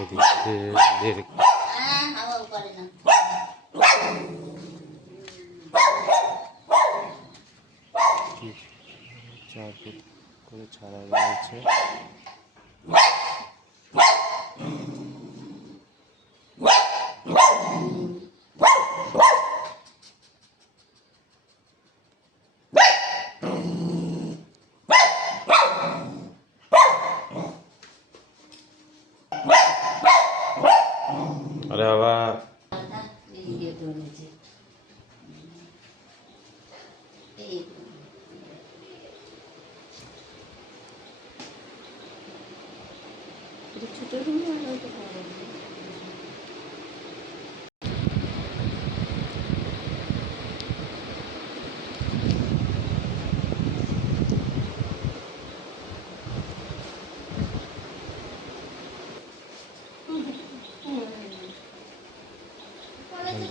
এদিকে 1.5 4 ফুট করে ছাড়া রয়েছে। अरे बाबा ছোট রুমে হয়তো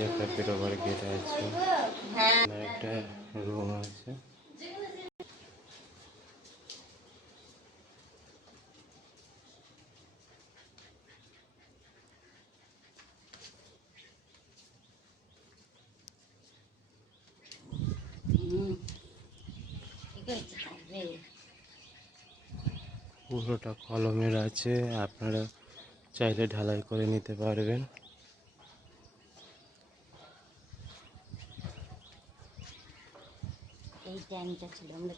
একটা বেরোবার গেট আছে, একটা রুম আছে। পুরোটা কলমের আছে, আপনারা চাইলে ঢালাই করে নিতে পারবেন। এই টাইমটা ছিল আমরা